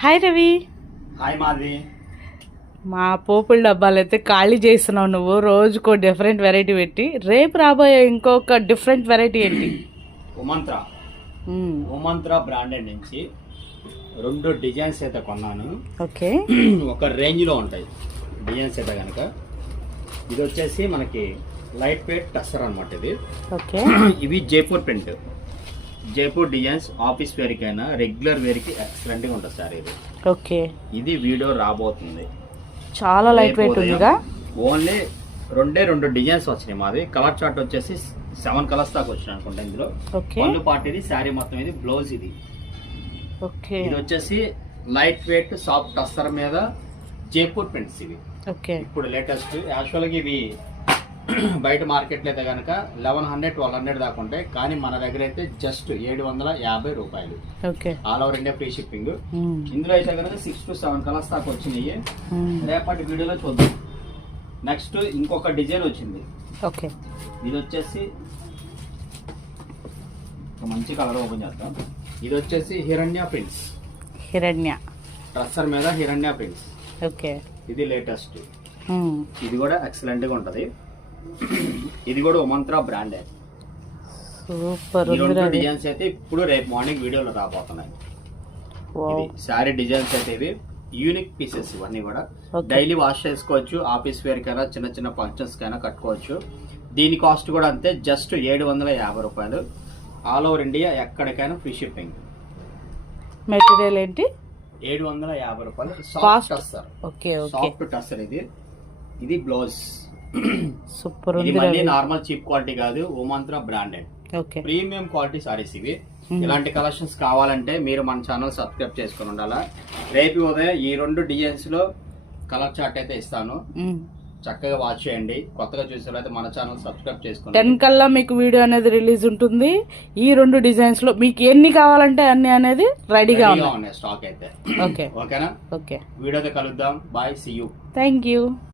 Hi Ravi. Hi Madhavi. మా పోపుల డబ్బాలు అయితే ఖాళీ చేస్తున్నావు నువ్వు. రోజుకో డిఫరెంట్ వెరైటీ పెట్టి రేపు రాబోయే ఇంకొక డిఫరెంట్ వెరైటీ ఏంటి? ఉమంత్ర. ఉమంత్ర బ్రాండెడ్ నుంచి రెండు డిజైన్స్ అయితే కొన్నాను. ఓకే. ఒక రేంజ్లో ఉంటాయి డిజైన్స్ అయితే కనుక ఇది వచ్చేసి మనకి లైట్ వెయిట్ టస్సర్ అనమాట ఇది. ఓకే. ఇవి Jaipur print. Jaipur designs office వేర్కైనా regular వేర్కి ఎక్సలెంట్గా ఉంటుంది సార్ ఇది. ఓకే. ఇది వీడియో రాబోతుంది. చాలా లైట్ వెయిట్ ఉందిగా? ఓన్లీ రెండే రెండు డిజైన్స్ వచ్చినాయి మాది. కలర్ చార్ట్ వచ్చేసి సెవెన్ కలర్స్ దాకా వచ్చినాయి అనుకుంటా ఇందులో. ఓకే. పళ్ళు పార్ట్ ఇది శారీ మొత్తం ఇది బ్లౌజ్ ఇది. ఓకే. ఇది వచ్చేసి లైట్ వెయిట్ సాఫ్ట్ టస్సర్ మీద జైపూర్ ప్రింట్స్ ఇవి. ఓకే. ఇప్పుడు లేటెస్ట్ యాక్చువల్గా ఇవి బయట మార్కెట్లో అయితే కనుక లెవెన్ హండ్రెడ్ ట్వెల్వ్ హండ్రెడ్ దాకా ఉంటాయి. కానీ మన దగ్గర అయితే జస్ట్ ఏడు వందల యాభై రూపాయలు. Okay. All over India free shipping. ఇందులో అయితే కనుక సిక్స్ టు సెవెన్ కలర్స్ దాకా వచ్చినాయి. రేపటి వీడియోలో చూద్దాం. నెక్స్ట్ ఇంకొక డిజైన్ వచ్చింది. ఓకే. ఇది వచ్చేసి మంచి కలర్ ఓపెన్ చేద్దాం. ఇది వచ్చేసి హిరణ్య ప్రింట్స్. హిరణ్య. ట్రస్సర్ మీద హిరణ్య ప్రింట్స్. ఓకే. ఇది లేటెస్ట్. ఇది కూడా ఎక్సలెంట్గా ఉంటది. ఇది కూడా ఉమంత్రా బ్రాండే సూపర్ ఈ రెండు డిజైన్స్ అయితే ఇప్పుడు రేపు మార్నింగ్ వీడియోలో రాబోతున్నాయి. ఇది శారీ డిజైన్స్ అయితే ఇవి. యూనిక్ పీసెస్ ఇవన్నీ కూడా. డైలీ వాష్ చేసుకోవచ్చు ఆఫీస్ వేర్ కైనా చిన్న చిన్న ఫంక్షన్స్ కైనా కట్టుకోవచ్చు. దీని కాస్ట్ కూడా అంతే జస్ట్ ఏడు వందల యాభై రూపాయలు. ఆల్ ఓవర్ ఇండియా ఎక్కడికైనా ఫ్రీ షిప్పింగ్ మెటీరియల్ ఏంటి? ఏడు వందల యాభై రూపాయలు? Soft tussar okay okay soft tussar ఇది. ఇది బ్లౌజ్ సూపర్ ఇది మళ్ళీ నార్మల్ చీప్ క్వాలిటీ కాదు Omantra branded. Okay. Premium quality sarees ఇవి. ఇలాంటి కలెక్షన్స్ కావాలంటే మీరు మన ఛానల్ సబ్స్క్రైబ్ చేసుకుని ఉండాలా. రేపు ఉదయం ఈ రెండు డిజైన్స్లో కలర్ చార్ట్ అయితే ఇస్తాను. చక్కగా వాచ్ చేయండి. కొత్తగా చూసేవాళ్ళైతే మన ఛానల్ సబ్స్క్రైబ్ టెన్ చేసుకోండి కల్లా మీకు వీడియో అనేది రిలీజ్ ఉంటుంది. ఈ రెండు డిజైన్స్లో మీకు ఎన్ని కావాలంటే అన్ని అనేది రెడీగా ఉన్నాయి. స్టాక్ అయితే. ఓకే. ఓకేనా? ఓకే. వీడియోతో కలుద్దాం. Bye see you thank you